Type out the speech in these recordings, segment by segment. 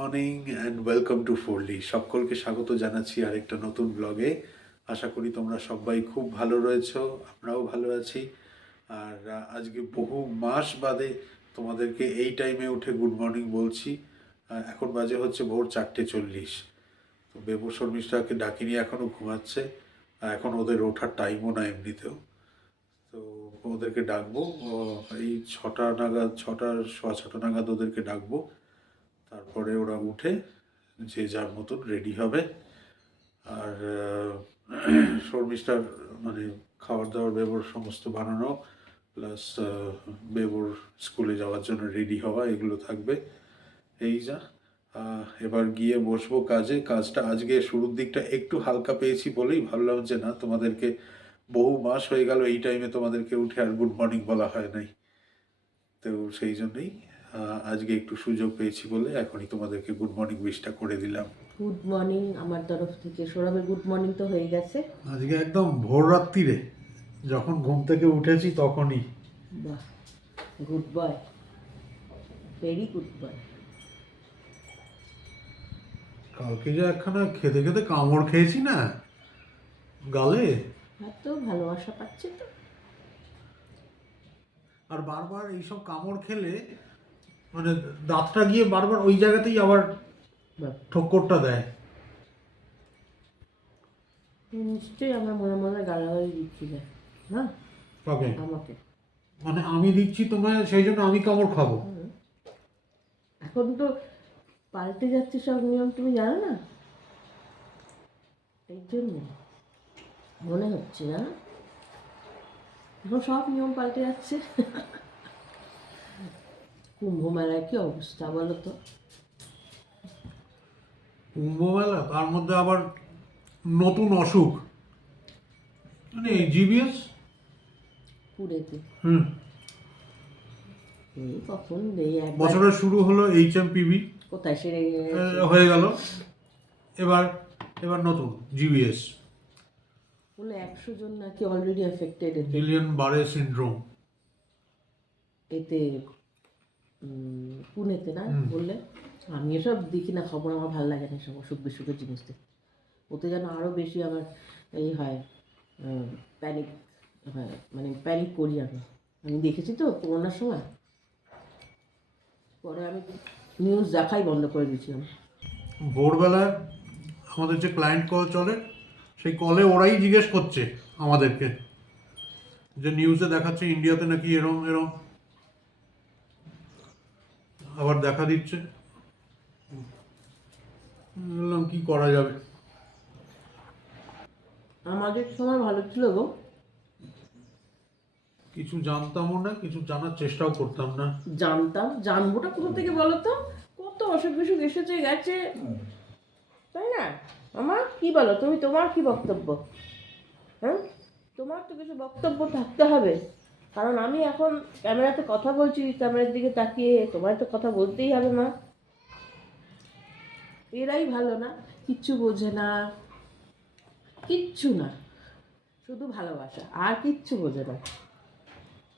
Morning and welcome to ফোরলি। সকলকে স্বাগত জানাচ্ছি আরেকটা নতুন ব্লগে। আশা করি তোমরা সবাই খুব ভালো রয়েছো, আমরাও ভালো আছি। আর আজকে বহু মাস বাদে তোমাদেরকে এই টাইমে উঠে গুড মর্নিং বলছি। এখন বাজে হচ্ছে ভোর 4:40। তো বেবু শর্মিষ্ঠাকে ডাকিনি, এখনও ঘুমাচ্ছে। এখন ওদের ওঠার টাইমও না এমনিতেও। তো ওদেরকে ডাকবো এই 6টা নাগাদ, 6টা 6:15 নাগাদ ওদেরকে ডাকবো। তারপরে ওরা উঠে যে যার মতন রেডি হবে। আর শর্মিষ্ঠার মানে খাবার দাবার বেবুর সমস্ত বানানো, প্লাস বেবুর স্কুলে যাওয়ার জন্য রেডি হওয়া, এগুলো থাকবে। এই যা এবার গিয়ে বসবো কাজে। কাজটা আজকে শুরুর দিকটা একটু হালকা পেয়েছি বলেই ভাবলাম যে না, তোমাদেরকে বহু মাস হয়ে গেল এই টাইমে তোমাদেরকে উঠে আর গুড মর্নিং বলা হয় নাই। তো সেই জন্যই আজকে একটু সুযোগ পেয়েছি বলে এখনই তোমাদেরকে গুড মর্নিং উইশটা করে দিলাম। গুড মর্নিং আমার তরফ থেকে। সৌরভের গুড মর্নিং তো হয়ে গেছে। আজকে একদম ভোর রাত্রিরে যখন ঘুম থেকে উঠেছি তখনই। বাহ, good boy, very good boy. কালকে যে একখানা খেতে খেতে কামড় খেয়েছি না গালে, এত ভালোবাসা পাচ্ছে তো। আর বারবার এইসব কামড় খেলে মানে দাঁতটা গিয়ে বারবার ওই জায়গাতেই আবার বাহ, ঠোক্করটা দেয়। নিশ্চয়ই আমার মনে মনে গালাগালি দিচ্ছিলে না তবে আমাকে। মানে আমি দিচ্ছি তোমায়, সেই জন্য আমি কামড় খাবো? এখন তো পাল্টে যাচ্ছে সব নিয়ম, তুমি জানো না? এই জন্য মনে হচ্ছে না, এখন সব নিয়ম পাল্টে যাচ্ছে। কুম্ভ মেলায় কি অবস্থা বলো তো? কুম্ভ মেলা, তার মধ্যে আবার নতুন অসুখ, মানে জিবিএস। পুরেতে হুম, এই কখন এই একবার বছরের শুরু হলো HMPV, কোথায় সেরে হয়ে গেল। এবার এবার নতুন জিবিএস, বলে 100 জন নাকি অলরেডি এফেক্টেড জিলিয়ান বারে সিনড্রোম। এতে পুনেতে না বললে। আমি এসব দেখি না খবর, আমার ভালো লাগে না এসব অসুখ বিসুখের জিনিস দেখতে। ওতে যেন আরও বেশি আমার এই হয়, প্যানিক হয়, মানে প্যানিক করি আমি। আমি দেখেছি তো করোনার সময়, পরে আমি নিউজ দেখাই বন্ধ করে দিয়েছিলাম। ভোরবেলায় আমাদের যে ক্লায়েন্ট কল চলে, সেই কলে ওরাই জিজ্ঞেস করছে আমাদেরকে যে নিউজে দেখাচ্ছে ইন্ডিয়াতে নাকি এরম এরম আবার দেখা দিচ্ছে। বললাম কি করা যাবে। আমাদের সময় ভালো ছিল গো। কিছু জানতামও না, কিছু জানার চেষ্টাও করতাম না। জানতাম, জানবোটা কোথা থেকে বলো তো? কত অসুখ বিসুখ এসেছে গেছে, তাই না? আমার কি বলো তুমি, তোমার কি বক্তব্য? হ্যাঁ, তোমার তো কিছু বক্তব্য থাকতে হবে, কারণ আমি এখন ক্যামেরাতে কথা বলছি, ক্যামেরার দিকে তাকিয়ে তোমার তো কথা বলতেই হবে। মা এরাই ভালো না, কিচ্ছু বোঝে না, কিচ্ছু না, শুধু ভালোবাসা আর কিচ্ছু বোঝে না।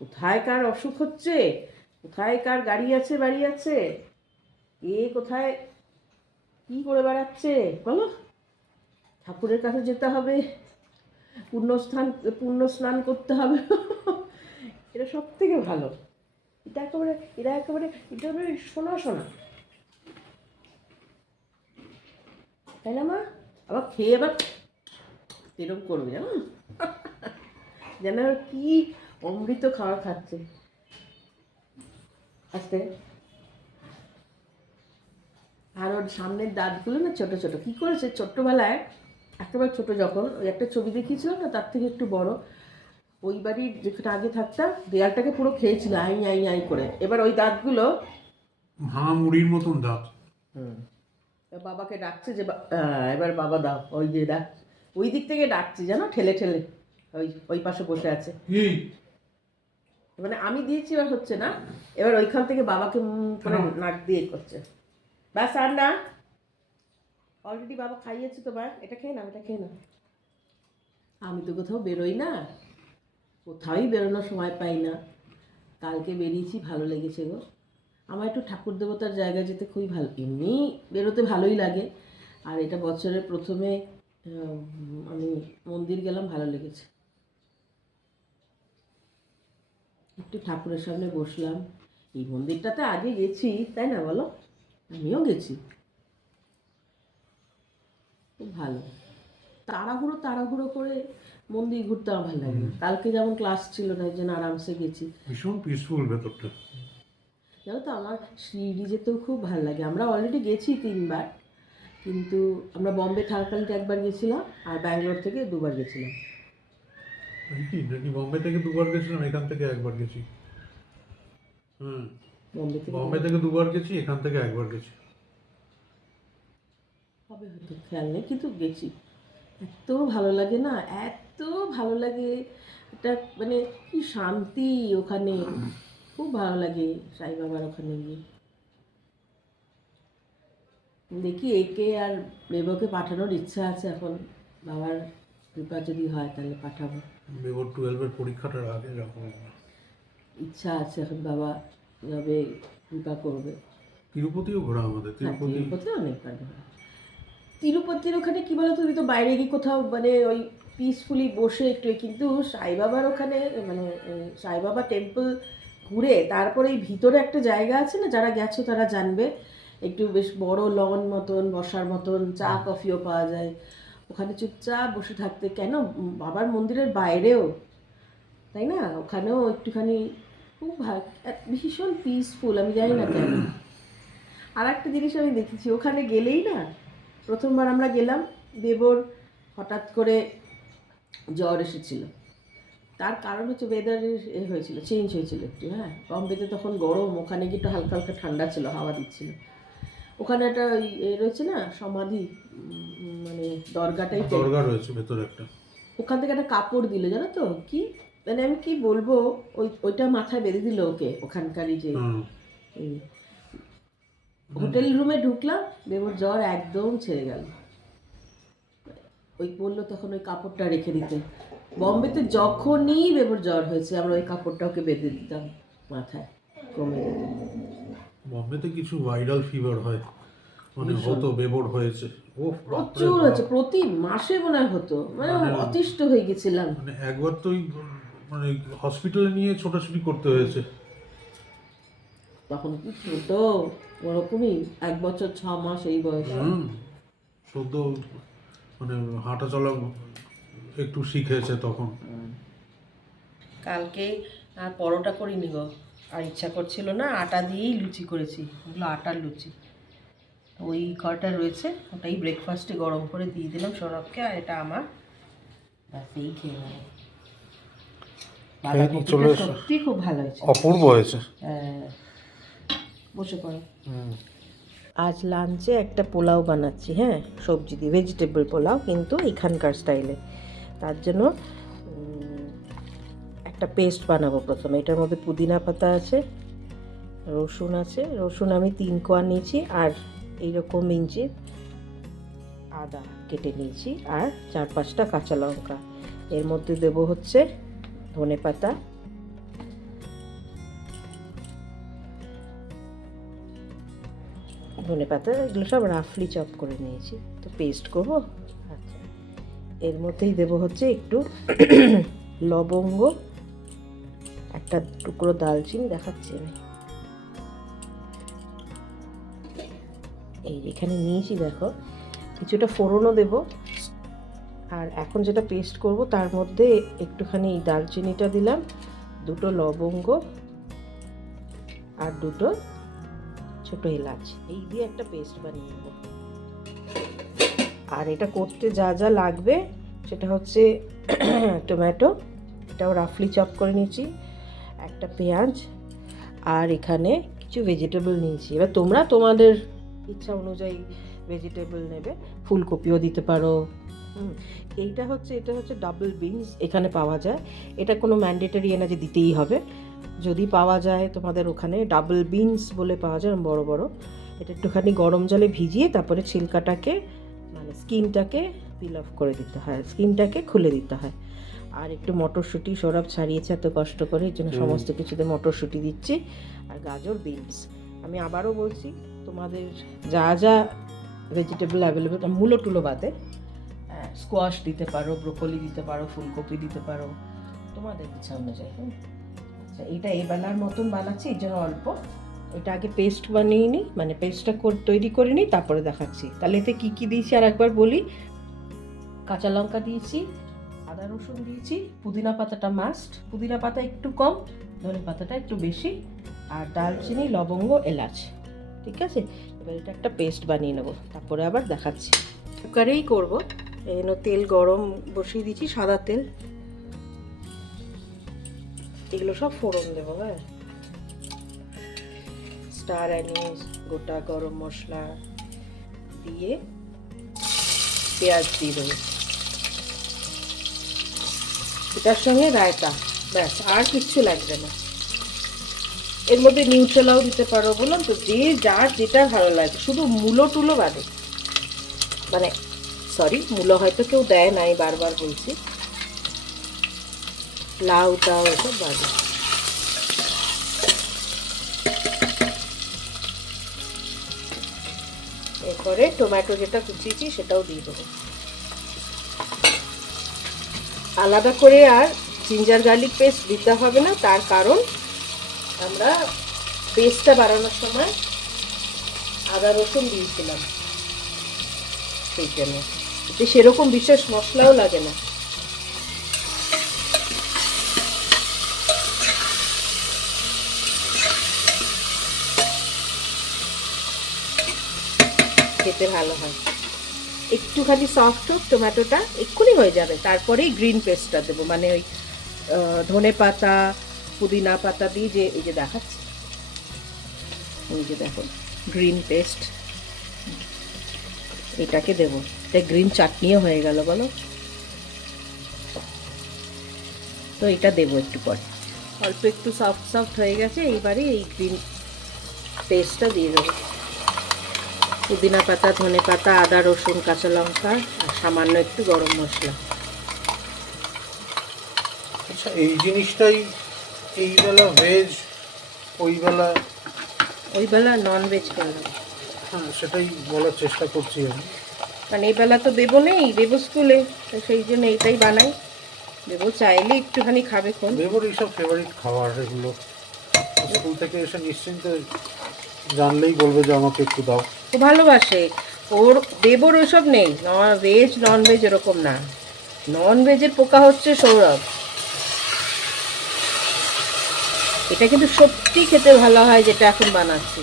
কোথায় কার অসুখ হচ্ছে, কোথায় কার গাড়ি আছে বাড়ি আছে, এ কোথায় কি করে বেড়াচ্ছে বলো। ঠাকুরের কাছে যেতে হবে, পুণ্য স্নান করতে হবে। এটা সব থেকে ভালো। এটা একেবারে শোনা শোনা, তাই না মা? আবার খেয়ে আবার এরকম করবে জানো, যেন আবার কি অমৃত খাবার খাচ্ছে। আস্তে, আর ওর সামনের দাঁতগুলো না ছোটো ছোটো, কী করেছে ছোট্টবেলায়, একেবারে ছোটো যখন ওই একটা ছবি দেখিয়েছিলাম না, তার থেকে একটু বড়, ওই বাড়ির যেখানে আগে থাকতাম দেয়ালটাকে পুরো খেয়েছিল আই আই আই করে। এবার ওই দাঁতগুলো ভাঙা মুড়ির মতন দাঁত। বাবাকে ডাকছে যে এবার বাবা দাও, ওই যে ডাক, ওই দিক থেকে ডাকছে জানো, ঠেলে ঠেলে ওই ওই পাশে বসে আছে। কি মানে আমি দিয়েছি, এবার হচ্ছে না, এবার ওইখান থেকে বাবাকে করে নাক দিয়ে করছে। ব্যাস আর না, অলরেডি বাবা খাইয়েছে তোমার, এটা খেয়ে নাও, এটা খেয়ে নাও। আমি তো কোথাও বেরোই না, কোথাওই বেরোনোর সময় পাই না। কালকে বেরিয়েছি, ভালো লেগেছে গো। আমার একটু ঠাকুর দেবতার জায়গায় যেতে খুবই ভালো, এমনি বেরোতে ভালোই লাগে। আর এটা বছরের প্রথমে আমি মন্দির গেলাম, ভালো লেগেছে। একটু ঠাকুরের সামনে বসলাম। এই মন্দিরটাতে আগে গেছি, তাই না বলো? আমিও গেছি, খুব ভালো। তাড়াহুড়ো তাড়াহুড়ো করে মন্দির ঘুরতে আমার ভালো লাগে না। কালকে যেমন ক্লাস ছিল না, এই জন্য আরামসে গেছি। ভীষণ পিসফুল ভেতরটা। জানো তো, আমার শিরডি যেতেও খুব ভালো লাগে। আমরা অলরেডি গেছি 3বার, কিন্তু আমরা বম্বে থাকাকালীন একবার গেছিলাম, আর ব্যাঙ্গালোর থেকে 2বার গেছিলাম। নাকি বম্বে থেকে 2বার গেছিলাম, এখান থেকে 1বার গেছি। বম্বে থেকে 2বার গেছি, এখান থেকে 1বার গেছি। হবে হয়তো, খেয়াল নেই, কিন্তু গেছি। এত ভালো লাগে না, এত ভালো লাগে। এটা মানে কি শান্তি ওখানে, খুব ভালো লাগে সাই বাবার ওখানে গিয়ে। দেখি একে আর বেবকে পাঠানোর ইচ্ছা আছে এখন, বাবার কৃপা যদি হয় তাহলে পাঠাবো। বেবর 12-এর পরীক্ষাটার আগে যখন ইচ্ছা আছে এখন, বাবা যাবে, কৃপা করবে। তিরুপতিও ঘোরা আমাদের। তিরুপতি অনেকবার ঘোরা। তিরুপতির ওখানে কি বলো, তুমি তো বাইরে গিয়ে কোথাও মানে ওই পিসফুলি বসে একটু, কিন্তু সাই বাবার ওখানে মানে সাই বাবা টেম্পল ঘুরে তারপরে এই ভিতরে একটা জায়গা আছে না, যারা গেছো তারা জানবে, একটু বেশ বড় লন মতন, বসার মতন, চা কফিও পাওয়া যায় ওখানে, চুপচাপ বসে থাকতে। কেন, বাবার মন্দিরের বাইরেও, তাই না, ওখানেও একটুখানি খুব ভীষণ পিসফুল, আমি জানি না কেন। আর একটা জিনিস আমি দেখেছি, ওখানে গেলেই না, প্রথমবার আমরা গেলাম, দেবর হঠাৎ করে জ্বর এসেছিল। তার কারণ হচ্ছে ওয়েদারের হয়েছিল, চেঞ্জ হয়েছিল একটু। হ্যাঁ, বম্বেতে তখন গরম, ওখানে কি একটু হালকা হালকা ঠান্ডা ছিল, হাওয়া দিচ্ছিল। ওখানে একটা ওই রয়েছে না সমাধি, মানে দরগা রয়েছে ভেতরে একটা, ওখান থেকে একটা কাপড় দিল, জানো তো কি, মানে আমি কি বলবো, ওইটা মাথায় বেঁধে দিল ওকে, ওখানকারই যে হোটেল রুমে ঢুকলাম, দেবর জ্বর একদম ছেড়ে গেল। ওই বললো তখন ওই কাপড়টা রেখে দিতে। বম্বেতে যখনই বেবর জ্বর হয়েছে আমরা ওই কাপড়টা ওকে বেঁধে দিতাম মাথায়, কমে যেত। বম্বেতে কিছু ভাইরাল ফিভার হয়, মানে হতো, বেবর হয়েছে, ও প্রচুর হচ্ছে, প্রতি মাসে মনে হয় হতো, মানে অতিষ্ঠ হয়ে গেছিলাম। মানে একবার তো মানে হসপিটালে নিয়ে ছোটাছুটি করতে হয়েছে। তখন কি ছোট, ওরকমই 1 বছর 6 মাস এই বয়সে। সদ্য মানে হাঁটা চলা একটু শিখেছে তখন। কালকে আর পরোটা করিনি গো, আর ইচ্ছা করছিল না, আটা দিয়েই লুচি করেছি, ওগুলো আটার লুচি। ওই কটা রয়েছে, ওটাই ব্রেকফাস্টে গরম করে দিয়ে দিলাম সৌরভকে, আর এটা আমার, ব্যাস এই খেয়ে নেবো। বাঁধাকপিটা সত্যি খুব ভালো হয়েছে, অপূর্ব হয়েছে। হ্যাঁ, বসে পড়ো। আজ লাঞ্চে একটা পোলাও বানাচ্ছি, হ্যাঁ, সবজি দিয়ে, ভেজিটেবল পোলাও, কিন্তু এখানকার স্টাইলে। তার জন্য একটা পেস্ট বানাবো প্রথমে। এটার মধ্যে পুদিনা পাতা আছে, রসুন আছে, রসুন আমি 3 কোয়া নিয়েছি, আর এইরকম ইঞ্চি আদা কেটে নিয়েছি, আর 4-5টা কাঁচা লঙ্কা। এর মধ্যে দেব হচ্ছে ধনে পাতা, এগুলো সব রাফলি চপ করে নিয়েছি, তো পেস্ট করবো। আচ্ছা, এর মধ্যেই দেব হচ্ছে একটু লবঙ্গ, একটা টুকরো দালচিনি, দেখাচ্ছি আমি, এই এখানে নিয়েছি দেখো, কিছুটা ফোড়নও দেব। আর এখন যেটা পেস্ট করব তার মধ্যে একটুখানি দালচিনিটা দিলাম, 2টো লবঙ্গ, আর 2টো ছোটো এলাচ, এই দিয়ে একটা পেস্ট বানিয়ে নেব। আর এটা করতে যা যা লাগবে সেটা হচ্ছে টমেটো, এটাও রাফলি চপ করে নিয়েছি, একটা পেঁয়াজ, আর এখানে কিছু ভেজিটেবল নিয়েছি। এবার তোমরা তোমাদের ইচ্ছা অনুযায়ী ভেজিটেবল নেবে, ফুলকপিও দিতে পারো। এটা হচ্ছে ডাবল বিনস, এখানে পাওয়া যায়। এটা কোনো ম্যান্ডেটরি না যে দিতেই হবে, যদি পাওয়া যায় তোমাদের ওখানে, ডাবল বিনস বলে পাওয়া যায় বড় বড়। এটা একটুখানি গরম জলে ভিজিয়ে তারপরে ছিলকাটাকে, মানে স্কিনটাকে পিল অফ করে দিতে হয়, স্কিনটাকে খুলে দিতে হয়। আর একটু মটরশুঁটি, সৌরভ ছাড়িয়েছে এত কষ্ট করে, এই জন্য সমস্ত কিছুতে মটরশুঁটি দিচ্ছি, আর গাজর, বিনস, আমি আবারও বলছি, তোমাদের যা যা ভেজিটেবল অ্যাভেলেবেল, মূলো টুলো বাদে, স্কোয়াশ দিতে পারো, ব্রোকলি দিতে পারো, ফুলকপি দিতে পারো, তোমাদের ইচ্ছা অনুযায়ী। আচ্ছা, এটা এই বেলার মতন বানাচ্ছি, এই জন্য অল্প। এটা আগে পেস্ট বানিয়ে নিই, মানে পেস্টটা তৈরি করে নিই, তারপরে দেখাচ্ছি। তাহলে এতে কী কী দিয়েছি আর একবার বলি। কাঁচা লঙ্কা দিয়েছি, আদা রসুন দিয়েছি, পুদিনা পাতাটা মাস্ট, পুদিনা পাতা একটু কম, ধনে পাতাটা একটু বেশি, আর দারচিনি, লবঙ্গ, এলাচ। ঠিক আছে, এবার এটা একটা পেস্ট বানিয়ে নেবো, তারপরে আবার দেখাচ্ছি। কুকারেই করবো। এখানে তেল গরম বসিয়ে দিয়েছি, সাদা তেল। এগুলো সব ফোড়ন দেবো। হ্যাঁ, স্টার অ্যানিস, গোটা গরম মশলা দিয়ে পেঁয়াজ দিয়ে দেবো, এটার সঙ্গে রায়তা, ব্যাস, আর কিচ্ছু লাগবে না। এর মধ্যে নিউট্রেলাও দিতে পারো, বললাম তো, যে যার যেটা ভালো লাগে, শুধু মূলো টুলো বাদে, মানে সরি, মূলো হয়তো কেউ দেয় না, আমি বারবার বলছি, লাউ টাউ এসব বাদে। এরপরে টমেটো যেটা কুচিয়েছি সেটাও দিয়ে দেবো। আলাদা করে আর জিঞ্জার গার্লিক পেস্ট দিতে হবে না, তার কারণ আমরা পেস্টটা বানানোর সময় আদা রসুন দিয়েছিলাম, সেই জন্য এতে সেরকম বিশেষ মশলাও লাগে না। খেতে ভালো হয়। একটুখানি সফট হোক টমেটোটা, এক্ষুনি হয়ে যাবে, তারপরেই গ্রিন পেস্টটা দেবো, মানে ওই ধনে পাতা, পুদিনা পাতা দিয়ে, যে এই যে দেখাচ্ছি, এই যে দেখো গ্রিন পেস্ট, এটাকে দেবো। তাই গ্রিন চাটনিও হয়ে গেল, বলো তো। এটা দেবো একটু পরে, অল্প একটু সফট সফট হয়ে গেছে, এইবারে এই গ্রিন পেস্টটা দিয়ে দেবো। পুদিনা পাতা, ধনে পাতা, আদা রসুন, কাঁচা লঙ্কা, আর সামান্য একটু গরম মশলা। আচ্ছা, এই জিনিসটাই এই বেলা ভেজ, ওই বেলা নন ভেজ করলাম। হ্যাঁ, সেটাই বলার চেষ্টা করছি আমি। কারণ এই বেলা তো বেবো নেই, বেবো স্কুলে, তো সেই জন্য এইটাই বানাই। বেবো চাইলে একটুখানি খাবে। কোন বেবোর এইসব ফেভারিট খাবার, এগুলো স্কুল থেকে এসে নিশ্চিন্তে জানলেই বলবে যে আমাকে একটু দাও। ও ভালোবাসে, ওর বেবোর ওইসব নেই, ভেজ নন ভেজ এরকম না। নন ভেজের পোকা হচ্ছে সৌরভ। এটা কিন্তু সত্যি খেতে ভালো হয়, যেটা এখন বানাচ্ছি,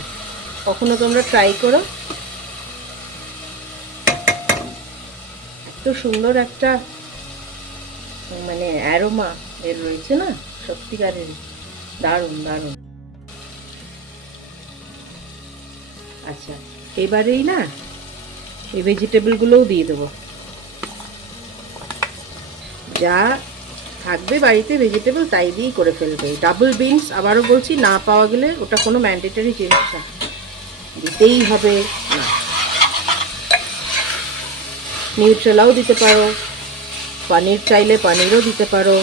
কখনো তোমরা ট্রাই করো। এত সুন্দর একটা মানে অ্যারোমা এর রয়েছে না, সত্যিকারের দারুণ দারুণ। আচ্ছা, এবারেই না এই ভেজিটেবলগুলোও দিয়ে দেবো, যা থাকবে বাড়িতে ভেজিটেবল তাই দিয়েই করে ফেলবে। ডাবল বিনস আবারও বলছি, না পাওয়া গেলে ওটা কোনো ম্যান্ডেটরি জিনিস না, দিতেই হবে না। নিউট্রেলাও দিতে পারো, পনির চাইলে পনিরও দিতে পারো।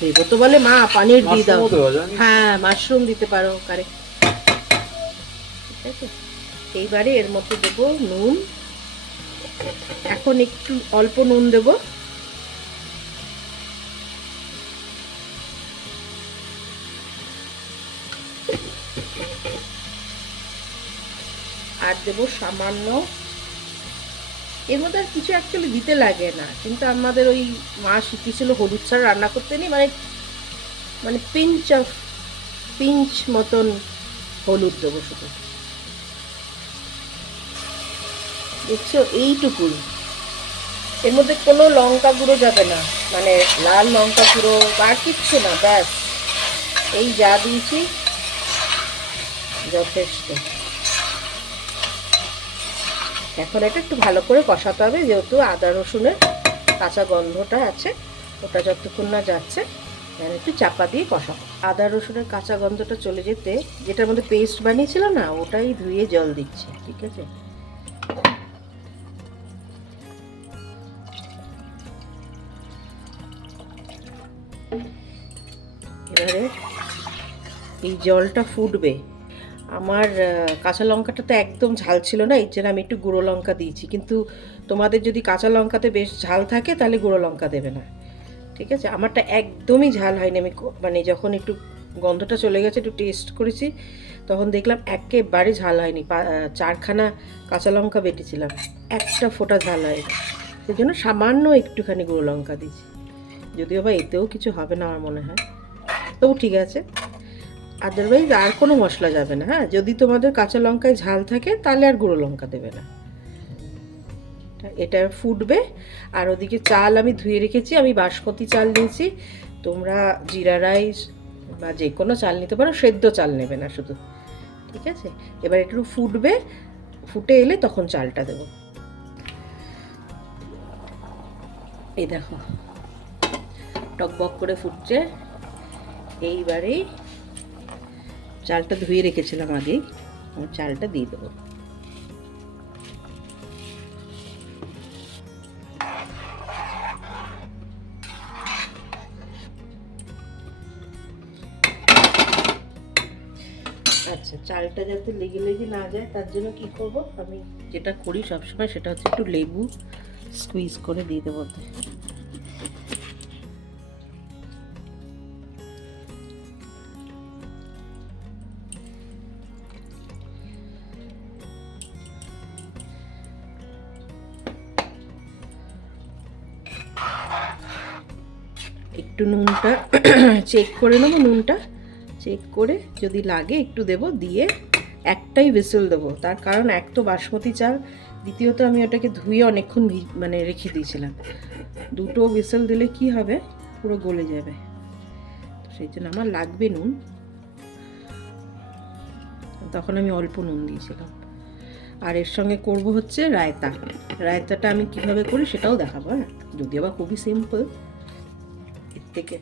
দেবো তো বলে মা পনির দিয়ে দাও, হ্যাঁ মাশরুম দিতে পারো, কারেক্ট। ঠিক আছে, এইবারে এর মধ্যে দেবো নুন, এখন একটু অল্প নুন দেবো, আর দেবো সামান্য, এর মধ্যে আর কিছু অ্যাকচুয়ালি দিতে লাগে না, কিন্তু আমাদের ওই মা শিখিয়েছিল হলুদ ছাড়া রান্না করতে নেই, মানে পিঞ্চ মতন হলুদ দেবো শুধু, দেখছো এইটুকুই। এর মধ্যে কোনো লঙ্কা গুঁড়ো যাবে না, মানে লাল লঙ্কা গুঁড়ো বা কিচ্ছু না, ব্যাস এই যা দিয়েছি যথেষ্ট। এখন এটা একটু ভালো করে কষাতে হবে, যেহেতু আদা রসুনের কাঁচা গন্ধটা আছে, ওটা যতক্ষণ না যাচ্ছে একটু চাপা দিয়ে কষাবো। আদা রসুনের কাঁচা গন্ধটা চলে যেতে, যেটার মধ্যে পেস্ট বানিয়েছিল না, ওটাই ধুয়ে জল দিচ্ছে। ঠিক আছে, এবারে এই জলটা ফুটবে। আমার কাঁচা লঙ্কাটা তো একদম ঝাল ছিল না, এই জন্য আমি একটু গুঁড়ো লঙ্কা দিয়েছি। কিন্তু তোমাদের যদি কাঁচা লঙ্কাতে বেশ ঝাল থাকে তাহলে গুঁড়ো লঙ্কা দেবে না, ঠিক আছে? আমারটা একদমই ঝাল হয়নি। আমি মানে যখন একটু গন্ধটা চলে গেছে, একটু টেস্ট করেছি, তখন দেখলাম একেবারে ঝাল হয়নি। 4খানা কাঁচা লঙ্কা বেটেছিলাম, একটা ফোঁটা ঝাল হয়নি। সেই জন্য সামান্য একটুখানি গুঁড়ো লঙ্কা দিয়েছি। যদিও বা এতেও কিছু হবে না আমার মনে হয়, তবু ঠিক আছে। আদারওয়াইজ আর কোনো মশলা যাবে না। হ্যাঁ, যদি তোমাদের কাঁচা লঙ্কায় ঝাল থাকে তাহলে আর গুঁড়ো লঙ্কা দেবে না। এটা ফুটবে। আর ওদিকে চাল আমি ধুয়ে রেখেছি, আমি বাসমতি চাল নিয়েছি। তোমরা জিরা রাইস বা যে কোনো চাল নিতে পারো, সেদ্ধ চাল নেবে না শুধু, ঠিক আছে? এবার একটু ফুটবে, ফুটে এলে তখন চালটা দেবো। এই দেখো টকবক করে ফুটছে। এইবারে চালটা ধুয়ে রেখেছিলাম আগেই, চালটা দিয়ে দেবো। আচ্ছা, চালটা যাতে লেগে লেগে না যায় তার জন্য কি করব, আমি যেটা করি সবসময় সেটা হচ্ছে একটু লেবু স্কুইজ করে দিয়ে দেবো। একটু নুনটা চেক করে নেবো, নুনটা চেক করে যদি লাগে একটু দেব, দিয়ে একটাই হুইসেল দেবো। তার কারণ এক তো বাসমতি চাল, দ্বিতীয়ত আমি ওটাকে ধুয়ে অনেকক্ষণ মানে রেখে দিয়েছিলাম। দুটো হুইসেল দিলে কি হবে, পুরো গলে যাবে। সেই জন্য আমার লাগবে নুন, তখন আমি অল্প নুন দিয়েছিলাম। আর এর সঙ্গে করব হচ্ছে রায়তা। রায়তাটা আমি কিভাবে করি সেটাও দেখাবো। হ্যাঁ, যদিও বা খুবই সিম্পল, এর থেকে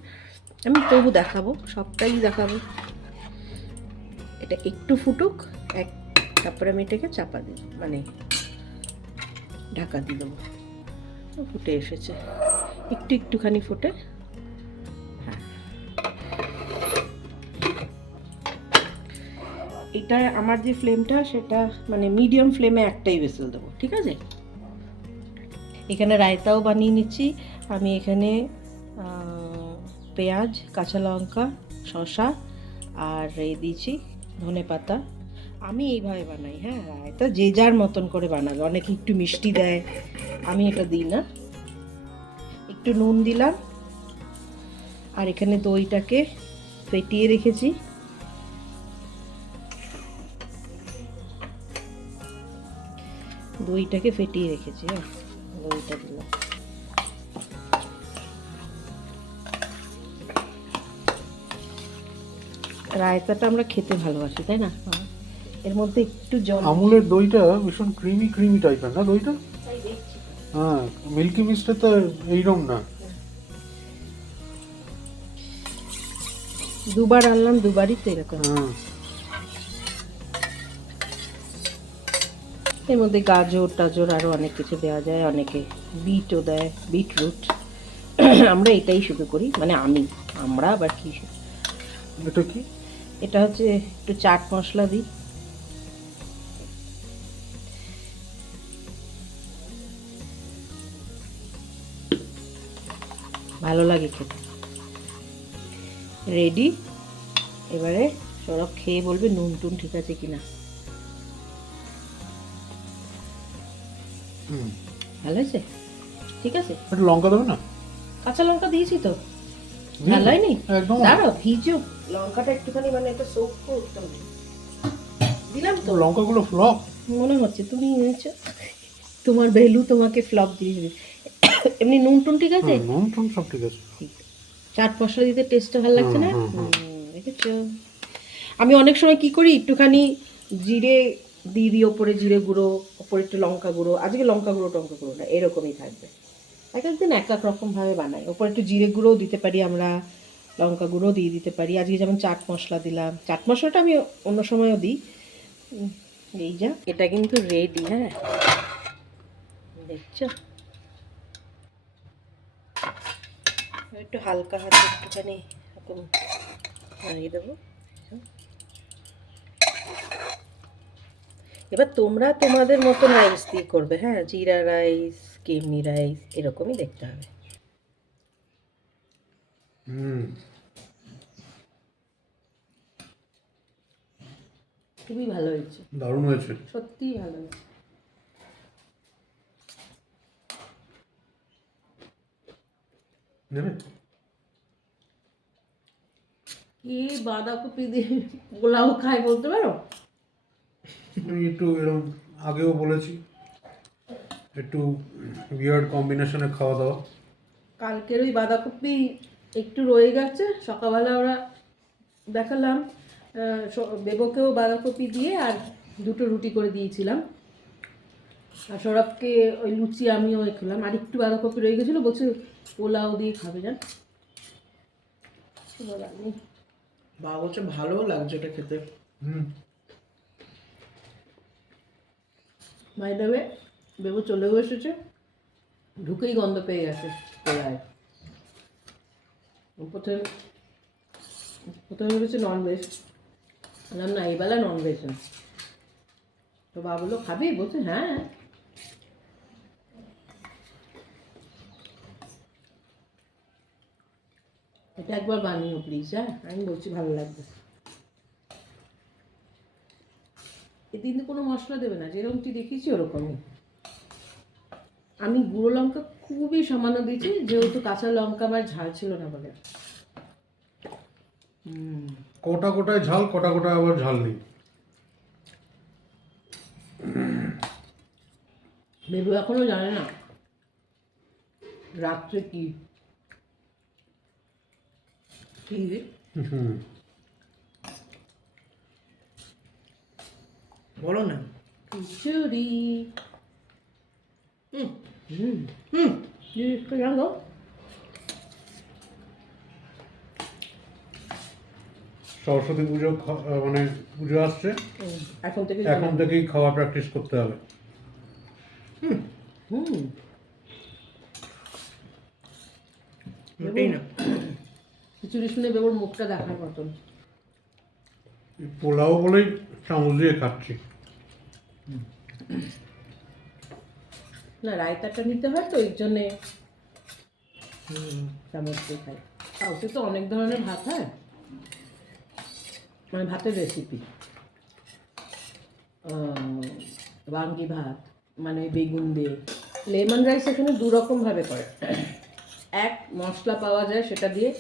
আমি তবু দেখাবো, সবটাই দেখাবো। এটা একটু ফুটুক, তারপরে আমি এটাকে চাপা দিই, মানে ঢাকা দিয়ে দেবো। ফুটে এসেছে, একটুখানি ফুটে। হ্যাঁ, এটা আমার যে ফ্লেমটা সেটা মানে মিডিয়াম ফ্লেমে একটাই হুইসেল দেবো, ঠিক আছে? এখানে রায়তাও বানিয়ে নিচ্ছি আমি। এখানে পেঁয়াজ, কাঁচা লঙ্কা, শসা আর এই দিয়েছি ধনেপাতা। আমি এইভাবে বানাই। হ্যাঁ, রায়তা যে যার মতন করে বানাবে, অনেকে একটু মিষ্টি দেয়, আমি এটা দিই না। একটু নুন দিলাম, আর এখানে দইটাকে ফেটিয়ে রেখেছি। দইটাকে ফেটিয়ে রেখেছি। হ্যাঁ, দইটা দিলাম। রায়তাটা আমরা খেতে ভালোবাসি, তাই না? এর মধ্যে একটু জল। আমুলের দইটা ভীষণ ক্রিমি ক্রিমি টাইপের না দইটা? হ্যাঁ, মিল্কি মিস্টটা তো এইরকম না। দুবার আনলাম, দুবারই তো এরকম। এর মধ্যে গাজর টাজর আরো অনেক কিছু দেওয়া যায়, অনেকে বিটও দেয়, বিটরুট। আমরা এটাই শুধু করি, মানে আমরা আবার কি, এটা কি? এটা হচ্ছে একটু চাট মশলা দিই। ভালো লাগে খেতে। রেডি। এবারে সৌরভ খেয়ে বলবে নুন টুন ঠিক আছে কিনা। ভালো হয়েছে, ঠিক আছে। একটু লঙ্কা দেবে না? কাঁচা লঙ্কা দিয়েছি তো, ভালো হয়নি? দাঁড়াও, ভিজুক লঙ্কাটা একটুখানি, মানে এটা সোক করতে হবে। দিলাম তো। লঙ্কাগুলো ফ্লপ মনে হচ্ছে তুমি এনেছো, তোমার ভ্যালু তোমাকে ফ্লপ দিয়ে। এমনি নুন টুন ঠিক আছে? নুন টুন সব ঠিক আছে। চাট মশলা দিতে টেস্টটা ভালো লাগছে না? দেখেছো? আমি অনেক সময় কি করি, একটুখানি জিরে দিয়ে দিই ওপরে, জিরে গুঁড়ো, ওপরে একটু লঙ্কা গুঁড়ো। আজকে লঙ্কা গুঁড়ো টঙ্কা গুঁড়ো না, এরকমই থাকবে। এক একদিন এক এক রকমভাবে বানাই। ওপরে একটু জিরে গুঁড়োও দিতে পারি আমরা, লঙ্কা গুঁড়ো দিয়ে দিতে পারি। আজকে যেমন চাট মশলা দিলাম, চাট মশলাটা আমি অন্য সময়ও দিই। এই যা, এটা কিন্তু রেডি। হ্যাঁ, দেখছো? একটু হালকা হাতে একটুখানি এরকম নাড়িয়ে দেবো। এবার তোমরা তোমাদের মতো রাইস দিয়ে করবে, হ্যাঁ, জিরা রাইস, কিমনি রাইস, এরকমই দেখতে হবে। খুবই ভালো হয়েছে, দারুণ হয়েছে। সত্যিই ভালো হয়েছে। নেবে? কি বাঁধাকপি দিয়ে পোলাও খায় বলতে পারো? আমি একটু এরকম আগেও বলেছি, একটু উইয়ার্ড কম্বিনেশনে খাওয়া দাওয়া। কালকের ওই বাঁধাকপি একটু রয়ে গেছে, সকালবেলা ওরা দেখালাম, বেবকেও বাঁধাকপি দিয়ে আর দুটো রুটি করে দিয়েছিলাম, আর সৌরভকে ওই লুচি আমিও খেলাম, আর একটু বাঁধাকপি রয়ে গেছিলো, বলছে পোলাও দিয়ে খাবে। যান বাবা বলছে ভালোও লাগছে এটা খেতে। মাই দেবে, বেবু চলেও এসেছে, ঢুকেই গন্ধ পেয়ে গেছে পোলায়। প্রথমে প্রথমে বলেছে ননভেজ, বললাম না এই বেলা ননভেজ না। তো বাবা বললো খাবি, বলছে হ্যাঁ। এটা একবার বানিও প্লিজ, হ্যাঁ, আমি বলছি ভালো লাগবে। এদিন কোনো মশলা দেবে না, যেরকমটি দেখিয়েছি ওরকমই। আমি গুঁড়ো লঙ্কা খুবই সামান্য দিয়েছি, যেহেতু কাঁচা লঙ্কা আমার ঝাল ছিল না বলে। কোটা কোটায় ঝাল, কোটা কোটায় আবার ঝাল নেই। বেবু এখনো জানে না রাত্রে কি। বলো না। খিচুড়ি। জানো সরস্বতী পুজো মানে পুজো আসছে, এখন থেকে এখন থেকেই খাওয়া প্র্যাকটিস করতে হবে। মোটেই না। খিচুড়ি শুনে বেবুর মুখটা দেখার মতন। পোলাও বলেই চামচ দিয়ে খাচ্ছি। না, রায়তাটা নিতে হয় তো, এই জন্যে চামচ দিয়ে খাই। ওতে তো অনেক ধরনের ভাত হয়, মানে ভাতের রেসিপি, বাঙ্গি ভাত মানে বেগুন দিয়ে। লেমন রাইস এখানে দু রকমভাবে করে, এক মশলা পাওয়া যায় সেটা দিয়ে,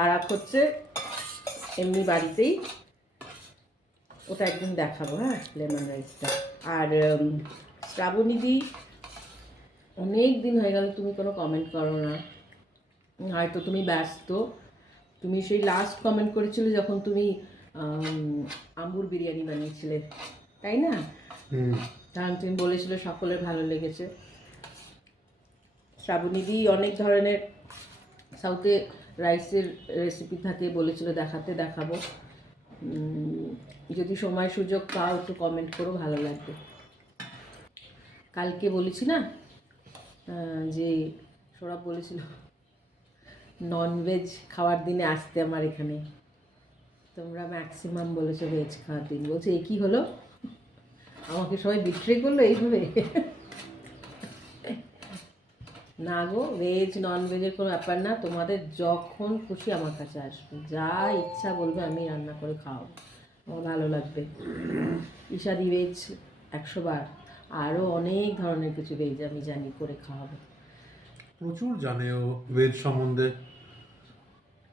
আর এক হচ্ছে এমনি বাড়িতেই, ওটা একদিন দেখাবো, হ্যাঁ, লেমন রাইসটা। আর শ্রাবণীদি, অনেক দিন হয়ে গেল তুমি কোনো কমেন্ট করো না, হয়তো তুমি ব্যস্ত। তুমি সেই লাস্ট কমেন্ট করেছিলে যখন তুমি আম্বুর বিরিয়ানি বানিয়েছিলে, তাই না? তখন তুমি বলেছিলে সকলের ভালো লেগেছে। শ্রাবণীদি অনেক ধরনের সাউথে রাইসের রেসিপি থাকে, বলেছিল দেখাবো। যদি সময় সুযোগ পাও একটু কমেন্ট করো, ভালো লাগবে। কালকে বলেছি না যে সৌরভ বলেছিল ননভেজ খাওয়ার দিনে আসতে আমার এখানে, তোমরা ম্যাক্সিমাম বলেছো ভেজ খাওয়ার দিন। বলছে এ কী হলো, আমাকে সবাই বিট্রে করলো এইভাবে? না গো, ভেজ ননভেজের কোনো ব্যাপার না, তোমাদের যখন খুশি আমার কাছে আসবে, যা ইচ্ছা বলবে আমি রান্না করে খাওয়াবো, আমার ভালো লাগবে। ইশাদি ভেজ 100 বার, আরও অনেক ধরনের কিছু ভেজ আমি জানি করে খাওয়াবো। প্রচুর জানে ও ভেজ সম্বন্ধে,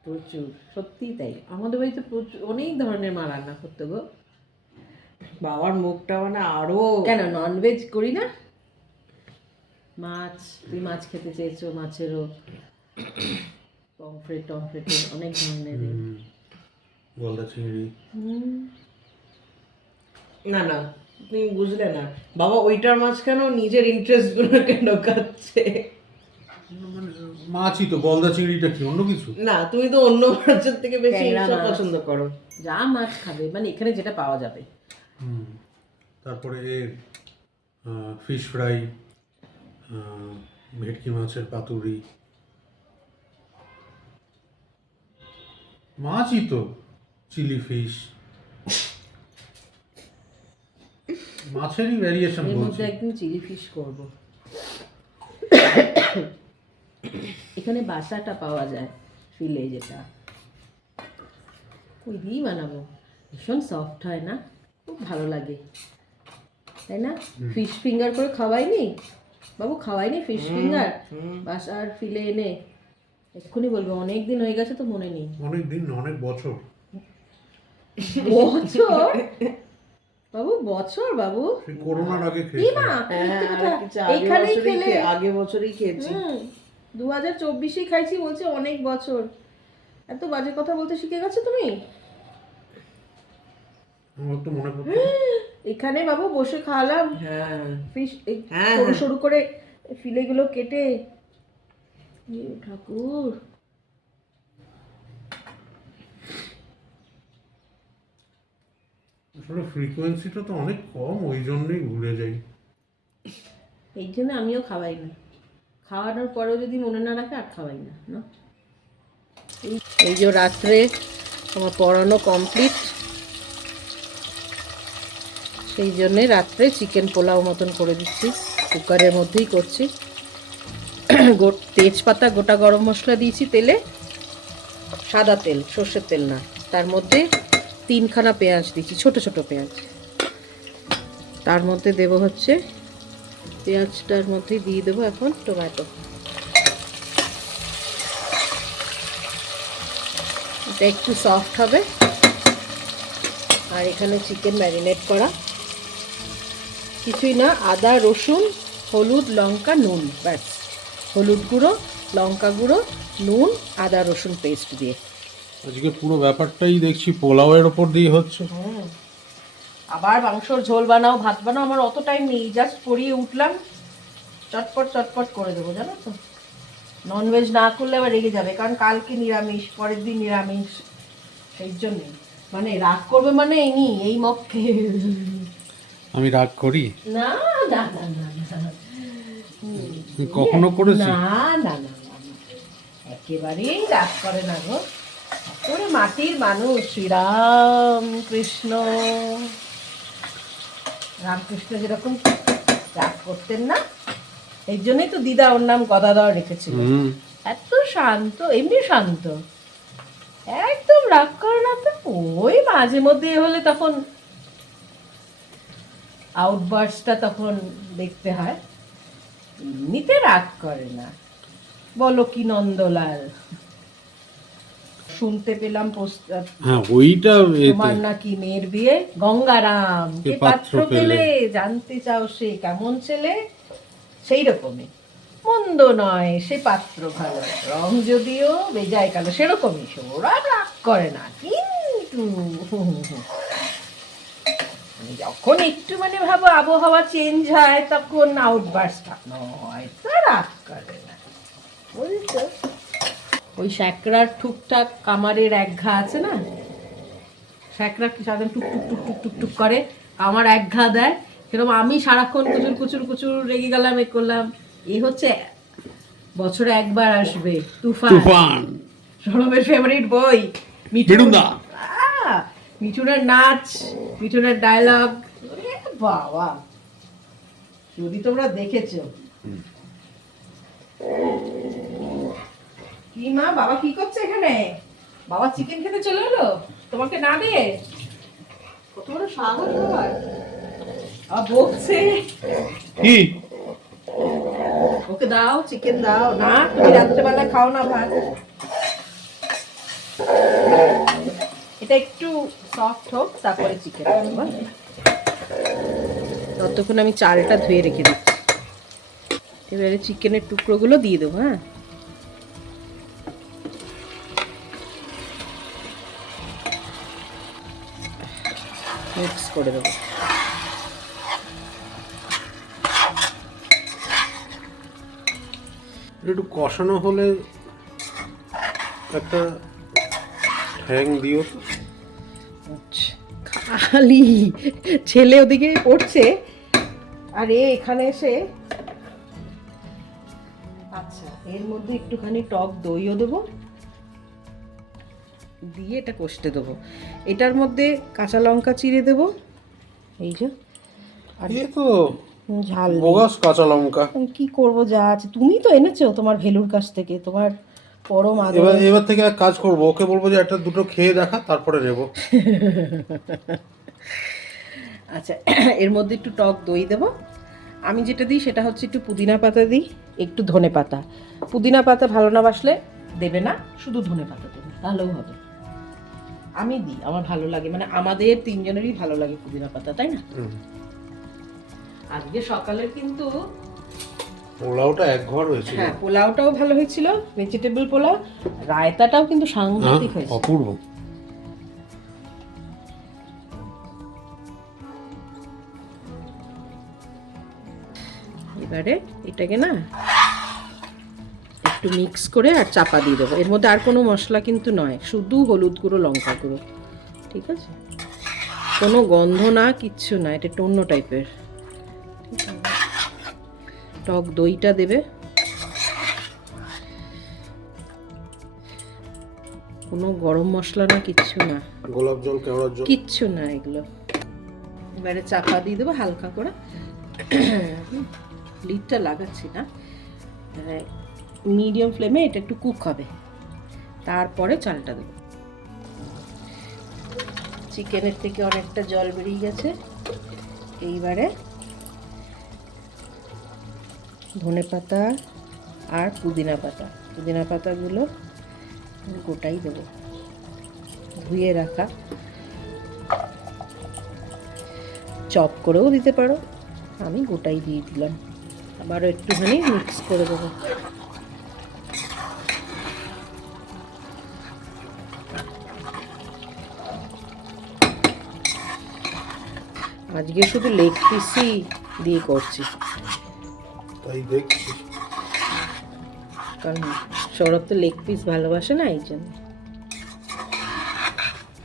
প্রচুর, সত্যিই তাই। আমাদের বাড়িতে প্রচুর অনেক ধরনের মা রান্না করতে গো। বাবার মুখটা মানে আরো। কেন ননভেজ করি না? মাছ, তুই মাছ খেতে চেয়েছো, মাছেরও টমফ্রেটে অনেক ধরনের। গলদা চিংড়ি। না না, তুমি বুঝলে না, বাবা ওইটার মাঝখানেও নিজের ইন্টারেস্ট গুলো কেন খাচ্ছে? মানে মাছই তো, গলদা চিংড়িটা কি অন্য কিছু? না, তুমি তো অন্য মাছের থেকে বেশি ট্যাংরা এইসব মাছ। পছন্দ করো। যা মাছ খাবে, মানে এখানে যেটা পাওয়া যাবে। তারপরে এর ফিশ ফ্রাই, ভেটকি মাছের পাতুরি, মাছই তো, চিলি ফিশ, মাছেরই ভ্যারিয়েশন এর বলছি। মধ্যে একদিন চিলি ফিশ করব। এখানে বাসাটা পাওয়া যায় ফিলে, যেটা ওই দিয়েই বানাবো। ভীষণ সফট হয় না, খুব ভালো লাগে, তাই না? ফিশ ফিঙ্গার করে খাওয়াইনি বাবু, খাওয়াইনি ফিশ ফিঙ্গার বাসার ফিলে এনে? এক্ষুনি বলবো, অনেক দিন হয়ে গেছে তো মনে নেই। অনেক দিন, অনেক বছর। বছর বাবু, বছর বাবু, সেই করোনার আগে কি খেয়েছি। মা হ্যাঁ, মিথ্যে কথা। আর কিছু আগের এইখানেই বছরই খেলে। আগের বছরই খেয়েছি। 2024 খাইছি বলছে, অনেক বছর। এত বাজে কথা বলতে শিখে গেছো তুমি। আমার তো মনে পড়ছে না। এখানে বাবু বসে খাওয়ালাম হ্যাঁ ফিশ, হ্যাঁ, সরু হ্যাঁ। সরু করে ফিলেগুলো কেটে। এ ঠাকুর, আসলে ফ্রিকোয়েন্সিটা তো অনেক কম, ওই জন্যই ভুলে যাই। এই জন্য আমিও খাওয়াই না। খাওয়ানোর পরেও যদি মনে না রাখে আর খাওয়াই না, না। এই যে রাত্রে আমার পড়ানো কমপ্লিট, সেই জন্যে রাত্রে চিকেন পোলাও মতন করে দিচ্ছি, কুকারের মধ্যেই করছি। তেজপাতা, গোটা গরম মশলা দিয়েছি তেলে, সাদা তেল, সর্ষের তেল না। তার মধ্যে 3খানা পেঁয়াজ দিচ্ছি, ছোট ছোট পেঁয়াজ। তার মধ্যে দেব হচ্ছে, পেঁয়াজটার মধ্যে দিয়ে দেবো এখন টমেটো। এটা একটু সফট হবে। আর এখানে চিকেন ম্যারিনেট করা, কিছুই না, আদা রসুন হলুদ লঙ্কা নুন, ব্যাস। হলুদ গুঁড়ো, লঙ্কা গুঁড়ো, নুন, আদা রসুন পেস্ট দিয়ে। আজকে পুরো ব্যাপারটাই দেখছি পোলাওয়ের ওপর দিয়ে হচ্ছে। আবার মাংসর ঝোল বানাও, ভাত বানাও, আমার অত টাইম নেই। জাস্ট পরিয়ে উঠলাম, চটপট চটপট করে দেবো, জানো তো। ননভেজ না করলে আবার রেগে যাবে, কারণ কালকে নিরামিষ, পরের দিন নিরামিষ, সেই জন্যে। মানে রাগ করবে মানে এই মক্কে। আমি রাগ করি? না না না না না, কখনো করেছি? না না না না, একেবারেই রাগ করে না গো। ওরে মাটির মানুষ, শ্রীরাম কৃষ্ণ, রামকৃষ্ণ যেরকম রাগ করতেন না, এই জন্যই তো দিদা ওর নাম গদাধর রেখেছিল। এত শান্ত, এমনি শান্ত, একদম রাগ করে না তো। ওই মাঝে মধ্যে হলে তখন আউটবার্সটা তখন দেখতে হয়, এমনিতে রাগ করে না। বলো কি নন্দলাল, শুনতে পেলাম হ্যাঁ, ওইটা তোমার নাকি মেয়ের বিয়ে, গঙ্গারাম কে পাত্র পেলে, জানতে চাও সে কেমন ছেলে, সেই রকমই। মন্দ নয় সে পাত্র ভালো, রং যদিও বেজায় কালো, সেরকমই। ওরা রাগ করে না, কিন্তু যখন একটু মানে ভাবো আবহাওয়া চেঞ্জ হয়, তখন আউটবার্সটা নয় তো, রাগ করে না, বুঝছো। ওই স্যাকরার ঠুকঠাক কামারের এক ঘা আছে না, স্যাকরা কি সাধারণ টুক টুক টুক টুক টুক টুক করে, আমার এক ঘা দেয়, সেরকম আমি সারাক্ষণ কুচুর কুচুর কুচুর রেগে গেলাম, এ করলাম। এ হচ্ছে বছরে একবার আসবে তুফান, সৌরভের ফেভারিট বই, মিঠুনদা। মিঠুনের নাচ, মিঠুনের ডায়লগ, বাবা যদি তোমরা দেখেছো। কি মা, বাবা কি করছে এখানে? বাবা চিকেন খেতে চলে এলো তোমাকে না দিয়ে? কত বড় সাহস তোমার! বকছে কি? ওকে দাও, চিকেন দাও না, তুমি রাত্রেবেলা খাও না ভাত। এটা একটু সফট হোক, তারপরে চিকেন দেবো। ততক্ষণ আমি চালটা ধুয়ে রেখে দিচ্ছি। এবারে চিকেনের টুকরোগুলো দিয়ে দেবো। হ্যাঁ, মিক্স করে দেবো। একটু কষানো হলে একটা ঠ্যাং দিও তো। খালি ছেলে ওদিকে পড়ছে আর এখানে এসে। আচ্ছা, এর মধ্যে একটুখানি টক দইও দেবো, দিয়ে এটা কষতে দেবো। এটার মধ্যে কাঁচা লঙ্কা চিড়ে দেবো, এই যে, এ তো ঝাল নেই। বোগাস কাঁচা লঙ্কা। আমি কি করব, যা আছে তুমি তো এনেছো তোমার ভেলুর কাছ থেকে, তোমার পরম এবার আদরের। এবার থেকে এক কাজ করবো, ওকে বলবো যে একটা দুটো খেয়ে দেখা তারপরে নেবো। আচ্ছা, এর মধ্যে একটু টক দই দেবো। আমি যেটা দিই সেটা হচ্ছে একটু পুদিনা পাতা দিই, একটু ধনে পাতা। পুদিনা পাতা ভালো না বাসলে দেবে না, শুধু ধনে পাতা দেবে, তাহলেও হবে। আমি দিই, আমার ভালো লাগে, মানে আমাদের তিনজনেরই ভালো লাগে পুদিনা পাতা, তাই না? আজকে সকালে কিন্তু পোলাওটা এক ঘর হয়েছিল। হ্যাঁ, পোলাওটাও ভালো হয়েছিল, ভেজিটেবল পোলাও। রায়তাটাও কিন্তু সাংঘাতিক হয়েছে। অপূর্ব। এবারে এটাকে না একটু মিক্স করে আর চাপা দিয়ে দেবো। এর মধ্যে আর কোনো মশলা কিন্তু নয়, শুধু হলুদ গুঁড়ো, লঙ্কা গুঁড়ো, ঠিক আছে? কোনো গন্ধ না, কিচ্ছু না, এটা একটু অন্য টাইপের। টক দইটা দেবে, কোনো গরম মশলা না, কিচ্ছু না, গোলাপ জল, কেওড়ার জল, কিচ্ছু না এগুলো। এবারে চাপা দিয়ে দেবো হালকা করে, লিডটা লাগাচ্ছি না, মিডিয়াম ফ্লেমে এটা একটু কুক হবে, তারপরে চালটা দেবো। চিকেনের থেকে অনেকটা জল বেরিয়ে গেছে। এইবারে ধনে পাতা আর পুদিনা পাতাগুলো গোটাই দেবো, ধুয়ে রাখা। চপ করেও দিতে পারো, আমি গোটাই দিয়ে দিলাম। আবারও একটুখানি মিক্স করে দেবো। আজকে শুধু লেগ পিসই দিয়ে করছি, তাই দেখছি। কারণ সৌরভ তো লেগ পিস ভালোবাসে না, এই জন্য,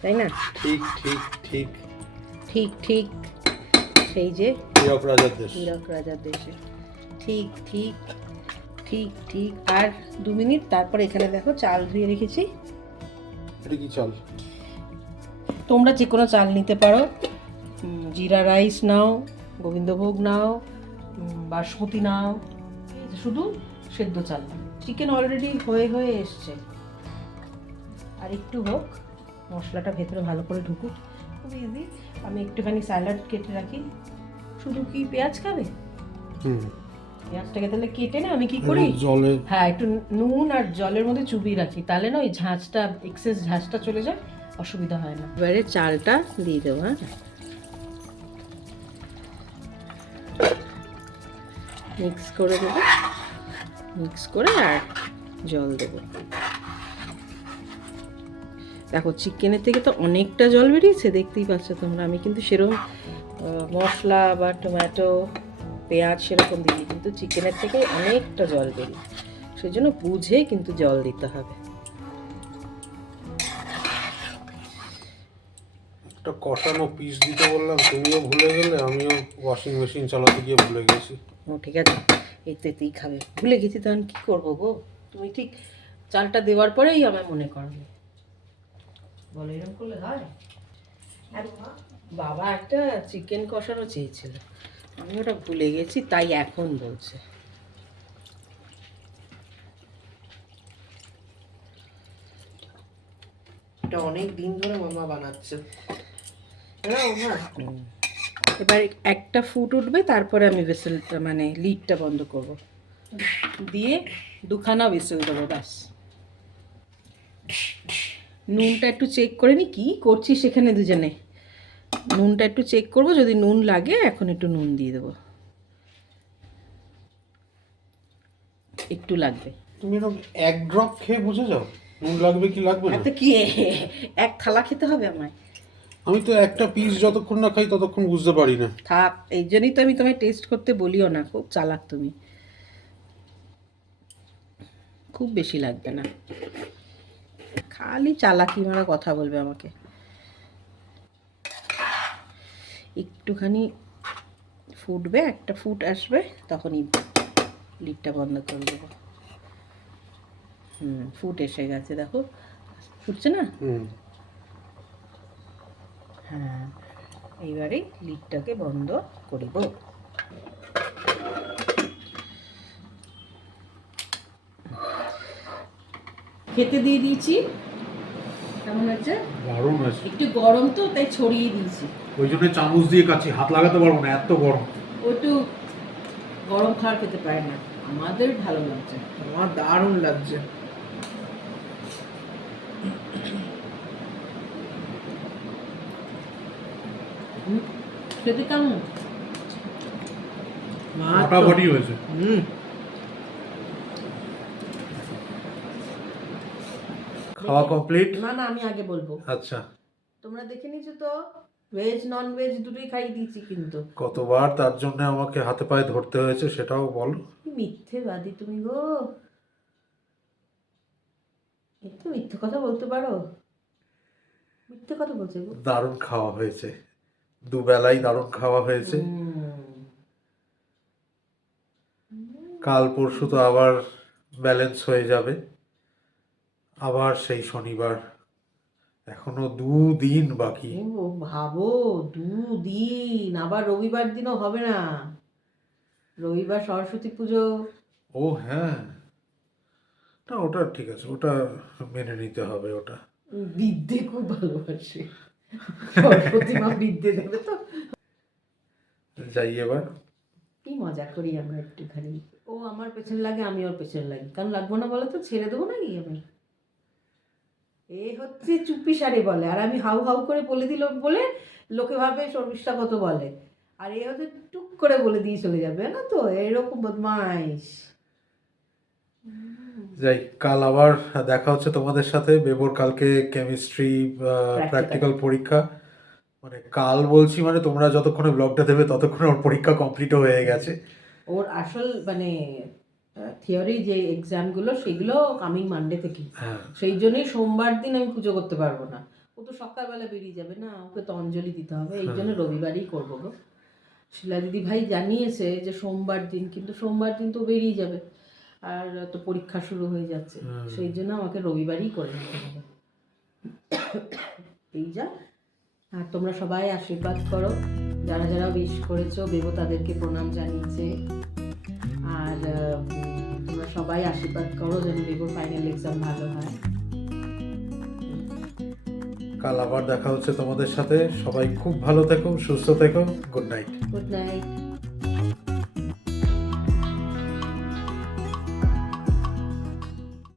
তাই না? ঠিক ঠিক ঠিক ঠিক ঠিক, সেই যে হীরক রাজার দেশ। হীরক রাজার দেশে, ঠিক ঠিক ঠিক ঠিক। আর 2 মিনিট, তারপরে এখানে দেখো চাল ধুয়ে রেখেছি। এটা কি চাল? তোমরা যে কোনো চাল নিতে পারো, জিরা রাইস নাও, গোবিন্দভোগ নাও, বাসমতি নাও, শুধু সেদ্ধ চাল নাও। চিকেন অলরেডি হয়ে হয়ে এসছে, আর একটু হোক, মশলাটা ভেতরে ভালো করে ঢুকুক, খুব ইজি। আমি একটুখানি স্যালাড কেটে রাখি। শুধু কি পেঁয়াজ খাবে? পেঁয়াজটাকে তাহলে কেটে না আমি কি করি, জলে হ্যাঁ, একটু নুন আর জলের মধ্যে চুবিয়ে রাখি, তাহলে না ওই ঝাঁঝটা, এক্সেস ঝাঁঝটা চলে যায়, অসুবিধা হয় না। এবারে চালটা দিয়ে দেবো, হ্যাঁ, মিক্স করে দেবো, মিক্স করে আর জল দেবো। দেখো চিকেনের থেকে তো অনেকটা জল বেরিয়েছে, দেখতেই পাচ্ছ তোমরা। আমি কিন্তু সেরকম মশলা বা টমেটো, পেঁয়াজ সেরকম দিই, কিন্তু চিকেনের থেকে অনেকটা জল বেরিয়ে, সেই জন্য বুঝে কিন্তু জল দিতে হবে। একটা কষানো পিস দিতে বললাম, তুমিও ভুলে গেলে, আমিও ওয়াশিং মেশিন চালাতে গিয়ে ভুলে গেছি। ও ঠিক আছে, এই তো এতেই খাবে, ভুলে গেছি তখন কি করবো গো। তুমি ঠিক চালটা দেওয়ার পরেই আমায় মনে করাবে, বলো এরকম করলে হয়? বাবা একটা চিকেন কষানো চেয়েছিল, আমি ওটা ভুলে গেছি, তাই এখন বলছে। এটা অনেক দিন ধরে মামা বানাচ্ছে। এবার একটা ফুট উঠবে, তারপরে আমি ভেসেলটা, মানে লিডটা বন্ধ করব, দিয়ে 2খানা ভেসেল দেবো, ব্যাস। নুনটা একটু চেক করে নি, কি করছি সেখানে দুজনে, নুনটা একটু চেক করব, যদি নুন লাগে এখন একটু নুন দিয়ে দেবো, একটু লাগবে। তুমি এরকম এক ড্রপ খেয়ে বুঝে যাও নুন লাগবে কি লাগবে না? এত কি এক থালা খেতে হবে আমায়? আমি তো একটা পিস যতক্ষণ না খাই ততক্ষণ বুঝতে পারি না। থাক, এই জন্যই তো আমি তোমায় টেস্ট করতে বলিও না, খুব চালাক তুমি, খুব বেশি লাগবে না, খালি চালাকি মারা কথা বলবে আমাকে। একটুখানি ফুটবে, একটা ফুট আসবে, তখনই লিডটা বন্ধ করে দেবো। ফুট এসে গেছে, দেখো ফুটছে না? হুম। হ্যাঁ, এইবারে লিডটাকে বন্ধ করিব। খেতে দিয়ে দিয়েছি। কেমন হচ্ছে? দারুণ আছে। একটু গরম তো, তাই ছড়িয়ে দিয়েছি। ওই জন্য চামচ দিয়ে কাছি, হাত লাগাতে পারবো না, এত গরম। ও একটু গরম খাবার খেতে পারে না, আমাদের ভালো লাগছে। আমার দারুণ লাগছে। খেতে কেমন? ফাটাফাটি হয়েছে। খাওয়া কমপ্লিট? না না, আমি আগে বলবো। আচ্ছা। তোমরা দেখে নিয়েছো তো, ভেজ নন ভেজ দুটোই খাইয়ে দিয়েছি। কিন্তু কতবার তার জন্য আমাকে হাতে পায়ে ধরতে হয়েছে সেটাও বল। কি মিথ্যেবাদী তুমি গো, একটু মিথ্যে কথা বলতে পারো? মিথ্যে কথা বলছে গো। দারুণ খাওয়া হয়েছে, দুবেলাই দারুণ খাওয়া হয়েছে। কাল পরশু তো আবার ব্যালেন্স হয়ে যাবে, আবার সেই শনিবার, এখনো 2 দিন বাকি। ও ভাবো, 2 দিন, আবার রবিবার দিনও হবে না। রবিবার সরস্বতী পুজো। ও হ্যাঁ, না ওটা ঠিক আছে, ওটা মেনে নিতে হবে। ওটা বিদ্যে খুব ভালোবাসে, সরস্বতী মা বিদ্যে দেবে তো। যাই এবার। কি মজা করি আমরা একটুখানি, ও আমার পেছনে লাগে, আমি ওর পেছনে লাগি। কারণ লাগবো না বলে তো ছেড়ে দেবো নাকি আমি? এ হচ্ছে চুপি সারে বলে, আর আমি হাউ হাউ করে বলে দিল বলে লোকে ভাবে শর্মিষ্ঠা কত বলে, আর এ হচ্ছে টুক করে বলে দিয়ে চলে যাবে না, তো এরকম বদমাইশ। যাই, কাল আবার দেখা হচ্ছে তোমাদের সাথে। বেবোর কালকে কেমিস্ট্রি প্র্যাকটিক্যাল পরীক্ষা। মানে কাল বলছি, মানে তোমরা যতক্ষণে ব্লগটা দেবে ততক্ষণে ওর পরীক্ষা কমপ্লিটও হয়ে গেছে। ওর আসল মানে থিওরি যে এক্সামগুলো সেগুলো কামিং মানডে থেকে। হ্যাঁ, সেই জন্যই সোমবার দিন আমি পুজো করতে পারবো না। ও তো সকালবেলা বেরিয়ে যাবে না, ওকে তো অঞ্জলি দিতে হবে, এই জন্য রবিবারই করবো গো। শিলা দিদি ভাই জানিয়েছে যে সোমবার দিন, কিন্তু সোমবার দিন তো বেরিয়ে যাবে, আর তো পরীক্ষা শুরু হয়ে যাচ্ছে, সেই জন্য আমাকে রবিবারই করে নিতে হবে। এই যা। আর তোমরা সবাই আশীর্বাদ করো, যারা যারা উইশ করেছো, বেবো তাদেরকে প্রণাম জানিয়েছে। আর তোমরা সবাই আশীর্বাদ করো যেন বেবোর ফাইনাল এক্সাম ভালো হয়। কাল আবার দেখা হচ্ছে তোমাদের সাথে। সবাই খুব ভালো থেকো, সুস্থ থেকো। Good night. Good night.